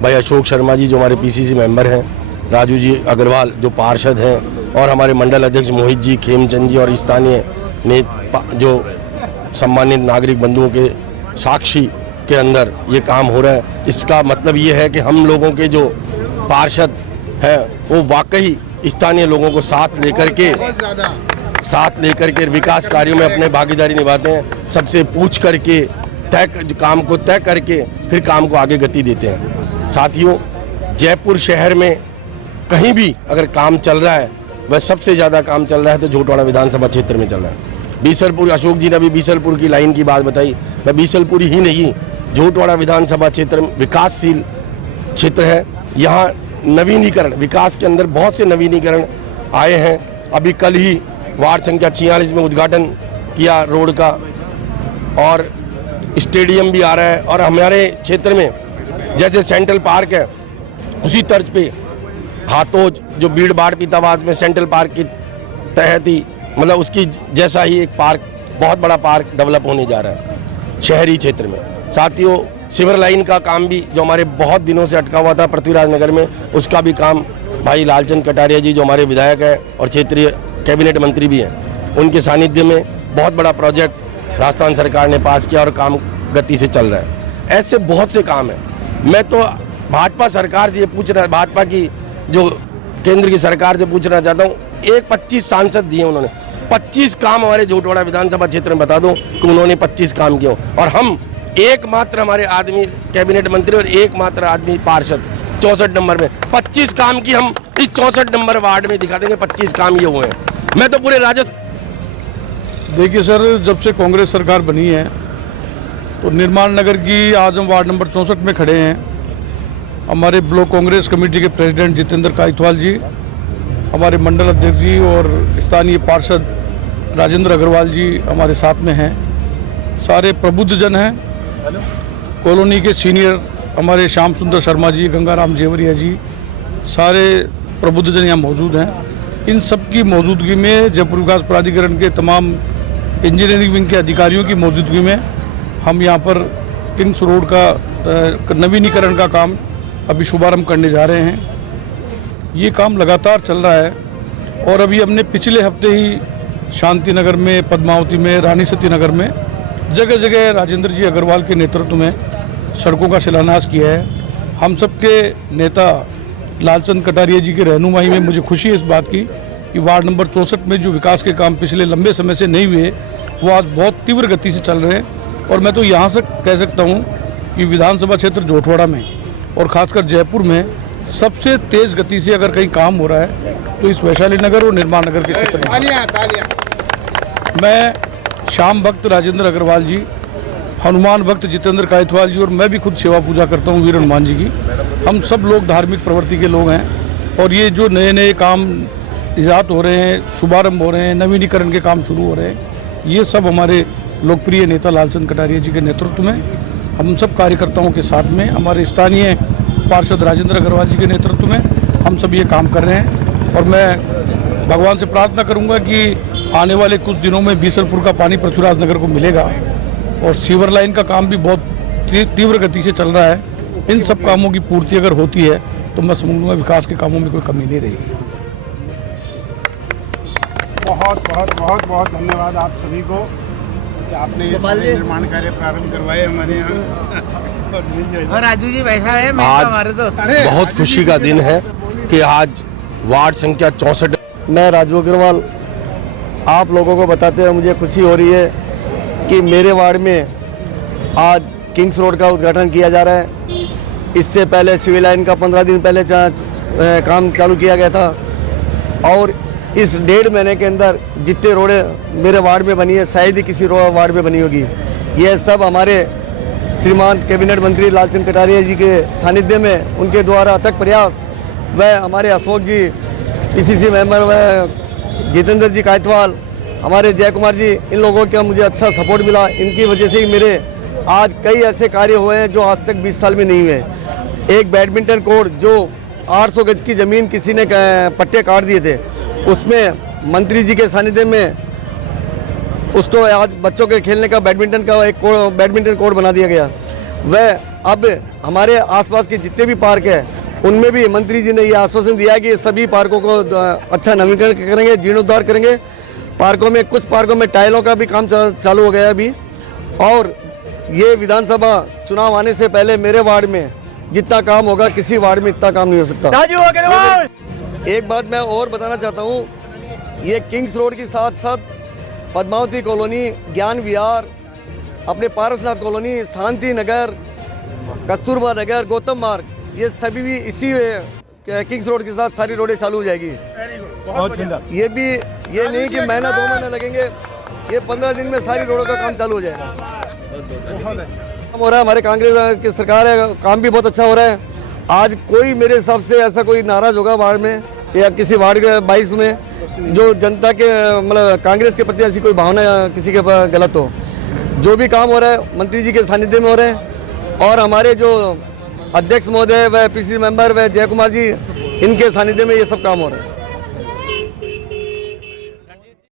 भाई अशोक शर्मा जी जो हमारे पीसीसी मेंबर हैं, राजू जी अग्रवाल जो पार्षद हैं, और हमारे मंडल अध्यक्ष मोहित जी, खेमचंद जी और स्थानीय जो सम्मानित नागरिक बंधुओं के साक्षी के अंदर ये काम हो रहा है। इसका मतलब ये है कि हम लोगों के जो पार्षद हैं वो वाकई स्थानीय लोगों को साथ लेकर के विकास कार्यों में अपने भागीदारी निभाते हैं। सबसे पूछ करके काम को तय करके फिर काम को आगे गति देते हैं। साथियों, जयपुर शहर में कहीं भी अगर काम चल रहा है, वह सबसे ज़्यादा काम चल रहा है तो झोटवाड़ा विधानसभा क्षेत्र में चल रहा है। बीसलपुर, अशोक जी ने अभी बीसलपुर की लाइन की बात बताई, मैं बीसलपुर ही नहीं, झोटवाड़ा विधानसभा क्षेत्र विकासशील क्षेत्र है। यहाँ नवीनीकरण, विकास के अंदर बहुत से नवीनीकरण आए हैं। अभी कल ही वार्ड संख्या 46 में उद्घाटन किया रोड का, और स्टेडियम भी आ रहा है। और हमारे क्षेत्र में जैसे सेंट्रल पार्क है, उसी तर्ज पे हाथोज जो भीड़ बाढ़ पीतावाद में सेंट्रल पार्क की तहत ही, मतलब उसकी जैसा ही एक पार्क, बहुत बड़ा पार्क डेवलप होने जा रहा है शहरी क्षेत्र में। साथियों, सिवर लाइन का काम भी जो हमारे बहुत दिनों से अटका हुआ था पृथ्वीराज नगर में, उसका भी काम भाई लालचंद कटारिया जी जो हमारे विधायक हैं और क्षेत्रीय कैबिनेट मंत्री भी हैं, उनके सानिध्य में बहुत बड़ा प्रोजेक्ट राजस्थान सरकार ने पास किया और काम गति से चल रहा है। ऐसे बहुत से काम हैं। मैं तो भाजपा सरकार से ये पूछ रहा, भाजपा की जो केंद्र की सरकार से पूछना चाहता हूँ, 25 सांसद दिए उन्होंने, 25 काम हमारे झोटवाड़ा विधानसभा क्षेत्र में बता दो कि उन्होंने 25 काम किए, और हम एकमात्र हमारे आदमी कैबिनेट मंत्री और एकमात्र आदमी पार्षद 64 नंबर में 25 काम की हम इस 64 नंबर वार्ड में दिखा देंगे। 25 काम ये हुए हैं। मैं तो पूरे राजस्थान, देखिए सर, जब से कांग्रेस सरकार बनी है तो निर्माण नगर की आज हम वार्ड नंबर 64 में खड़े हैं। हमारे ब्लॉक कांग्रेस कमेटी के प्रेसिडेंट जितेंद्र कायथवाल जी, हमारे मंडल अध्यक्ष जी और स्थानीय पार्षद राजेंद्र अग्रवाल जी हमारे साथ में हैं। सारे प्रबुद्धजन हैं। कॉलोनी के सीनियर हमारे श्याम सुंदर शर्मा जी, गंगाराम जेवरिया जी, सारे प्रबुद्धजन यहाँ मौजूद हैं। इन सब की मौजूदगी में, जयपुर विकास प्राधिकरण के तमाम इंजीनियरिंग विंग के अधिकारियों की मौजूदगी में हम यहाँ पर किंग्स रोड का नवीनीकरण का काम अभी शुभारंभ करने जा रहे हैं। ये काम लगातार चल रहा है, और अभी हमने पिछले हफ्ते ही शांति नगर में, पद्मावती में, रानी सती नगर में जगह जगह राजेंद्र जी अग्रवाल के नेतृत्व में सड़कों का शिलान्यास किया है। हम सबके नेता लालचंद कटारिया जी की रहनुमाई में मुझे खुशी है इस बात की कि वार्ड नंबर 64 में जो विकास के काम पिछले लंबे समय से नहीं हुए, वो आज बहुत तीव्र गति से चल रहे हैं। और मैं तो यहाँ से कह सकता हूँ कि विधानसभा क्षेत्र झोटवाड़ा में और ख़ासकर जयपुर में सबसे तेज़ गति से अगर कहीं काम हो रहा है तो इस वैशाली नगर और निर्माण नगर के क्षेत्र में। मैं श्याम भक्त राजेंद्र अग्रवाल जी, हनुमान भक्त जितेंद्र कायथवाल जी और मैं भी खुद सेवा पूजा करता हूँ वीर हनुमान जी की। हम सब लोग धार्मिक प्रवृत्ति के लोग हैं, और ये जो नए नए काम इजाद हो रहे हैं, शुभारंभ हो रहे हैं, नवीनीकरण के काम शुरू हो रहे हैं, ये सब हमारे लोकप्रिय नेता लालचंद कटारिया जी के नेतृत्व में, हम सब कार्यकर्ताओं के साथ में, हमारे स्थानीय पार्षद राजेंद्र अग्रवाल जी के नेतृत्व में हम सब ये काम कर रहे हैं। और मैं भगवान से प्रार्थना करूंगा कि आने वाले कुछ दिनों में बीसलपुर का पानी पृथ्वीराज नगर को मिलेगा, और सीवर लाइन का काम भी बहुत तीव्र गति से चल रहा है। इन सब कामों की पूर्ति अगर होती है तो मैं समझूंगा विकास के कामों में कोई कमी नहीं रहेगी। बहुत बहुत बहुत बहुत धन्यवाद आप सभी को कि आपने ये सारे निर्माण कार्य प्रारंभ करवाए हमारे यहाँ। और राजू जी वैसा है, आज हमारे तो बहुत खुशी का दिन है कि आज वार्ड संख्या 64, मैं राजू अग्रवाल आप लोगों को बताते हुए मुझे खुशी हो रही है कि मेरे वार्ड में आज किंग्स रोड का उद्घाटन किया जा रहा है। इससे पहले सिविल लाइन का 15 दिन पहले काम चालू किया गया था, और इस 1.5 महीने के अंदर जितने रोडें मेरे वार्ड में बनी है शायद ही किसी वार्ड में बनी होगी। यह सब हमारे श्रीमान कैबिनेट मंत्री लालचंद कटारिया जी के सानिध्य में, उनके द्वारा अथक प्रयास, वह हमारे अशोक जी पीसीसी मेंबर व जितेंद्र जी कायतवाल, हमारे जय कुमार जी, इन लोगों का मुझे अच्छा सपोर्ट मिला। इनकी वजह से ही मेरे आज कई ऐसे कार्य हुए हैं जो आज तक 20 साल में नहीं हुए। एक बैडमिंटन कोर्ट जो 800 गज की ज़मीन किसी ने पट्टे काट दिए थे, उसमें मंत्री जी के सानिध्य में उसको आज बच्चों के खेलने का बैडमिंटन का एक बैडमिंटन कोर्ट बना दिया गया। वह अब हमारे आसपास के जितने भी पार्क हैं उनमें भी मंत्री जी ने ये आश्वासन दिया है कि सभी पार्कों को अच्छा नवीनीकरण करेंगे, जीर्णोद्धार करेंगे। पार्कों में कुछ पार्कों में टाइलों का भी काम चालू हो गया है अभी। और ये विधानसभा चुनाव आने से पहले मेरे वार्ड में जितना काम होगा किसी वार्ड में इतना काम नहीं हो सकता। एक बात मैं और बताना चाहता हूँ, ये किंग्स रोड के साथ साथ पद्मावती कॉलोनी, ज्ञान विहार, अपने पारसनाथ कॉलोनी, शांति नगर, कस्तूरबा नगर, गौतम मार्ग, ये सभी भी इसी किंग्स रोड के साथ सारी रोडें चालू हो जाएगी। ये भी ये नहीं कि महीना 2 महीने लगेंगे, ये 15 दिन में सारी रोडों का काम चालू हो जाएगा। काम हो रहा है, हमारे कांग्रेस की सरकार है, काम भी बहुत अच्छा हो रहा है। आज कोई मेरे हिसाब से ऐसा कोई नाराज होगा वार्ड में या किसी वार्ड के 22 में जो जनता के मतलब कांग्रेस के प्रति ऐसी कोई भावना किसी के गलत हो। जो भी काम हो रहा है मंत्री जी के सानिध्य में हो रहे हैं और हमारे जो अध्यक्ष महोदय व पीसीसी मेंबर व जय कुमार जी, इनके सानिध्य में ये सब काम हो रहा है।